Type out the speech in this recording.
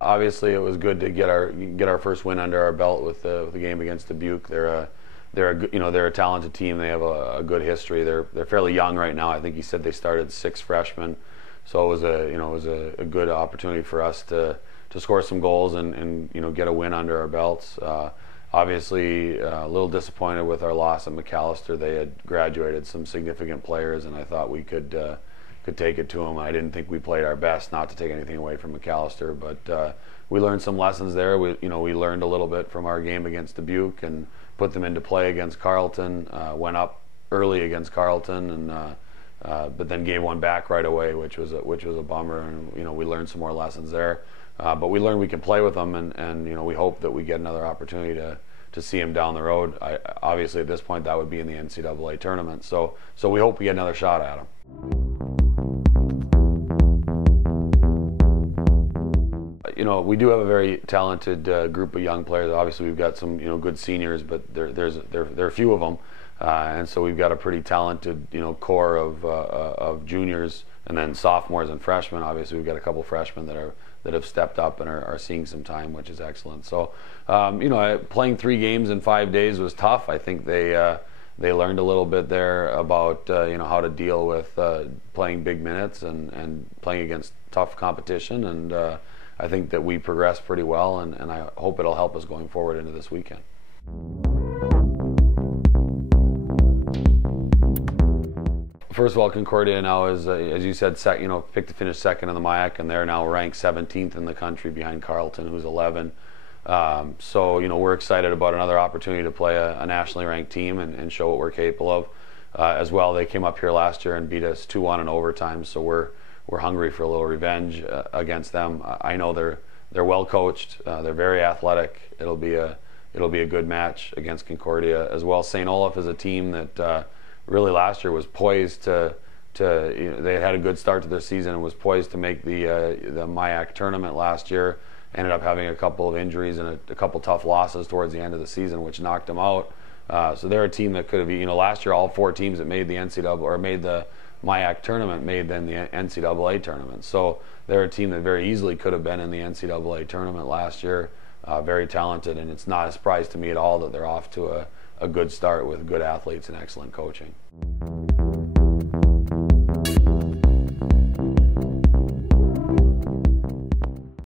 Obviously, it was good to get our first win under our belt with the game against Dubuque. They're a talented team. They have a good history. They're fairly young right now. I think he said they started 6 freshmen, so it was a good opportunity for us to score some goals and get a win under our belts. Obviously, a little disappointed with our loss at McAllister. They had graduated some significant players, and I thought we could take it to them. I didn't think we played our best, not to take anything away from McAllister, but we learned some lessons there. We learned a little bit from our game against Dubuque and put them into play against Carleton. Went up early against Carleton, and but then gave one back right away, which was a bummer. And we learned some more lessons there. But we learned we can play with them, and we hope that we get another opportunity to see them down the road. Obviously, at this point, that would be in the NCAA tournament. So we hope we get another shot at them. We do have a very talented group of young players. Obviously, we've got some good seniors, but there are a few of them, and so we've got a pretty talented core of juniors and then sophomores and freshmen. Obviously, we've got a couple freshmen that have stepped up and are seeing some time, which is excellent. So, playing 3 games in 5 days was tough. I think they learned a little bit there about how to deal with playing big minutes and playing against tough competition, and I think that we progressed pretty well, and I hope it'll help us going forward into this weekend. First of all, Concordia now is, as you said, picked to finish second in the MIAC, and they're now ranked 17th in the country behind Carleton, who's 11. So we're excited about another opportunity to play a nationally ranked team and show what we're capable of. As well, they came up here last year and beat us 2-1 in overtime, so we're hungry for a little revenge against them. I know they're well coached. They're very athletic. It'll be a good match against Concordia. As well, St. Olaf is a team that really last year was poised to they had a good start to their season and was poised to make the MIAC tournament last year. Ended up having a couple of injuries and a couple tough losses towards the end of the season, which knocked them out. So they're a team that could have, last year all 4 teams that made the NCAA or made the MIAC tournament made then the NCAA tournament. So they're a team that very easily could have been in the NCAA tournament last year. Very talented, and it's not a surprise to me at all that they're off to a good start with good athletes and excellent coaching.